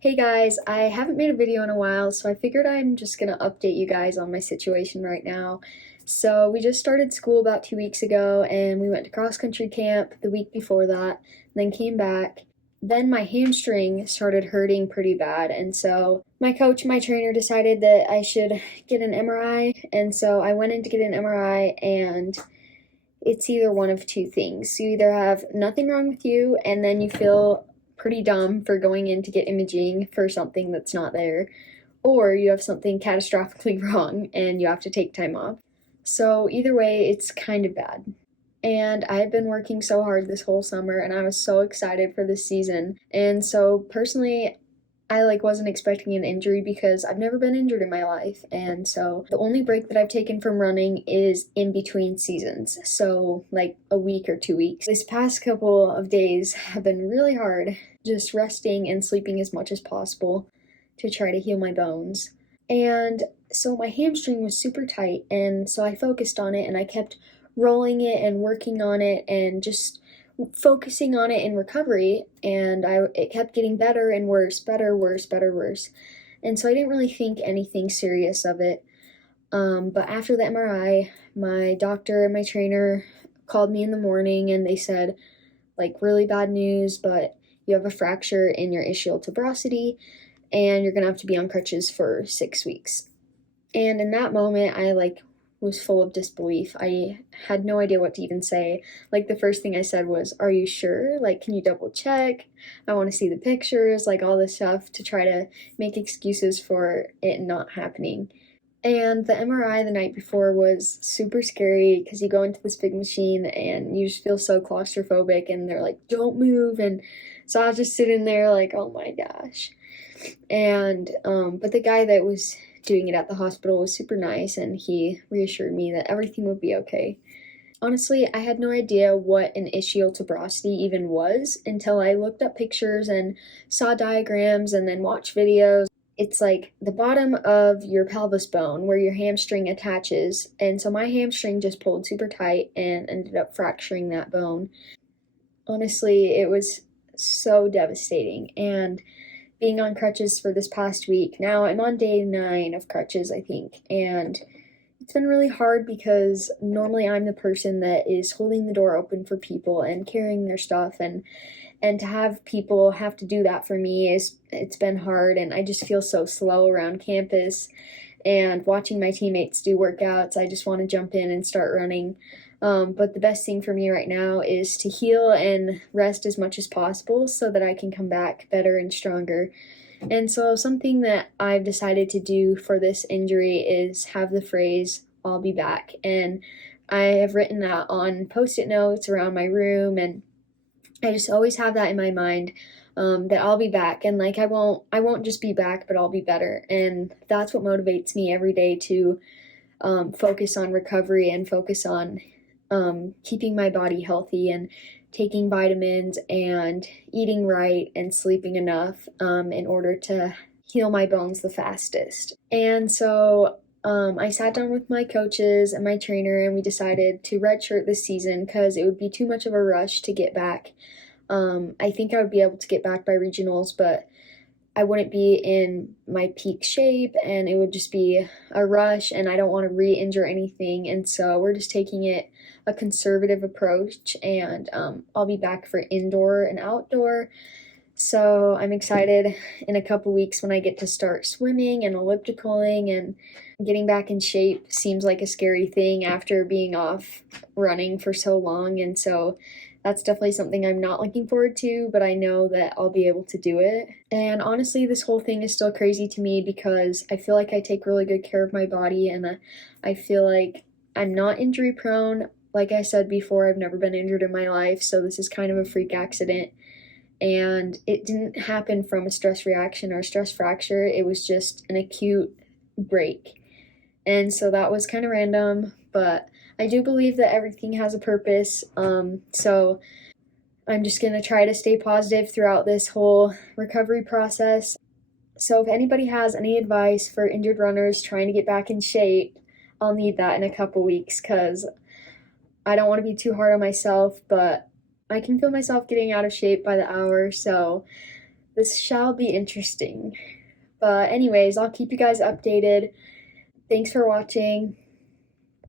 Hey guys, I haven't made a video in a while, so I figured I'm just gonna update you guys on my situation right now. So we just started school about 2 weeks ago, and we went to cross country camp the week before that, then came back. Then my hamstring started hurting pretty bad, and so my coach, my trainer, decided that I should get an MRI, and so I went in to get an MRI, and it's either one of two things. You either have nothing wrong with you, and then you feel pretty dumb for going in to get imaging for something that's not there, or you have something catastrophically wrong and you have to take time off. So, either way, it's kind of bad. And I've been working so hard this whole summer and I was so excited for this season. And so, personally, I wasn't expecting an injury because I've never been injured in my life. And so the only break that I've taken from running is in between seasons. So like a week or 2 weeks. This past couple of days have been really hard, just resting and sleeping as much as possible to try to heal my bones. And so my hamstring was super tight, and so I focused on it and I kept rolling it and working on it and just focusing on it in recovery, and it kept getting better and worse, better, worse, better, worse. And so I didn't really think anything serious of it. But after the MRI, my doctor and my trainer called me in the morning and they said, really bad news, but you have a fracture in your ischial tuberosity and you're gonna have to be on crutches for 6 weeks. And in that moment, I was full of disbelief. I had no idea what to even say. The first thing I said was, "Are you sure? Can you double check? I want to see the pictures," all this stuff to try to make excuses for it not happening. And the MRI the night before was super scary because you go into this big machine and you just feel so claustrophobic, and they're like, "Don't move." And so I was just sitting there "Oh my gosh." And but the guy that was doing it at the hospital was super nice, and he reassured me that everything would be okay. Honestly, I had no idea what an ischial tuberosity even was until I looked up pictures and saw diagrams and then watched videos. It's like the bottom of your pelvis bone where your hamstring attaches, and so my hamstring just pulled super tight and ended up fracturing that bone. Honestly, it was so devastating, and being on crutches for this past week. Now I'm on day 9 of crutches, I think, and it's been really hard because normally I'm the person that is holding the door open for people and carrying their stuff, and to have people have to do that for me it's been hard, and I just feel so slow around campus and watching my teammates do workouts. I just want to jump in and start running. But the best thing for me right now is to heal and rest as much as possible so that I can come back better and stronger. And so, something that I've decided to do for this injury is have the phrase, "I'll be back." And I have written that on post it notes around my room, and I just always have that in my mind. That I'll be back, and I won't just be back, but I'll be better. And that's what motivates me every day to focus on recovery and focus on keeping my body healthy and taking vitamins and eating right and sleeping enough in order to heal my bones the fastest. And so I sat down with my coaches and my trainer, and we decided to redshirt this season because it would be too much of a rush to get back. I think I would be able to get back by regionals, but I wouldn't be in my peak shape, and it would just be a rush, and I don't want to re-injure anything. And so we're just taking it a conservative approach, and I'll be back for indoor and outdoor. So I'm excited in a couple weeks when I get to start swimming and ellipticaling, and getting back in shape seems like a scary thing after being off running for so long. And so that's definitely something I'm not looking forward to, but I know that I'll be able to do it. And honestly, this whole thing is still crazy to me because I feel like I take really good care of my body, and I feel like I'm not injury prone. Like I said before, I've never been injured in my life, so this is kind of a freak accident. And it didn't happen from a stress reaction or a stress fracture, it was just an acute break. And so that was kind of random, but I do believe that everything has a purpose. So I'm just going to try to stay positive throughout this whole recovery process. So if anybody has any advice for injured runners trying to get back in shape, I'll need that in a couple weeks because I don't want to be too hard on myself, but I can feel myself getting out of shape by the hour. So This shall be interesting. But anyways, I'll keep you guys updated. Thanks for watching.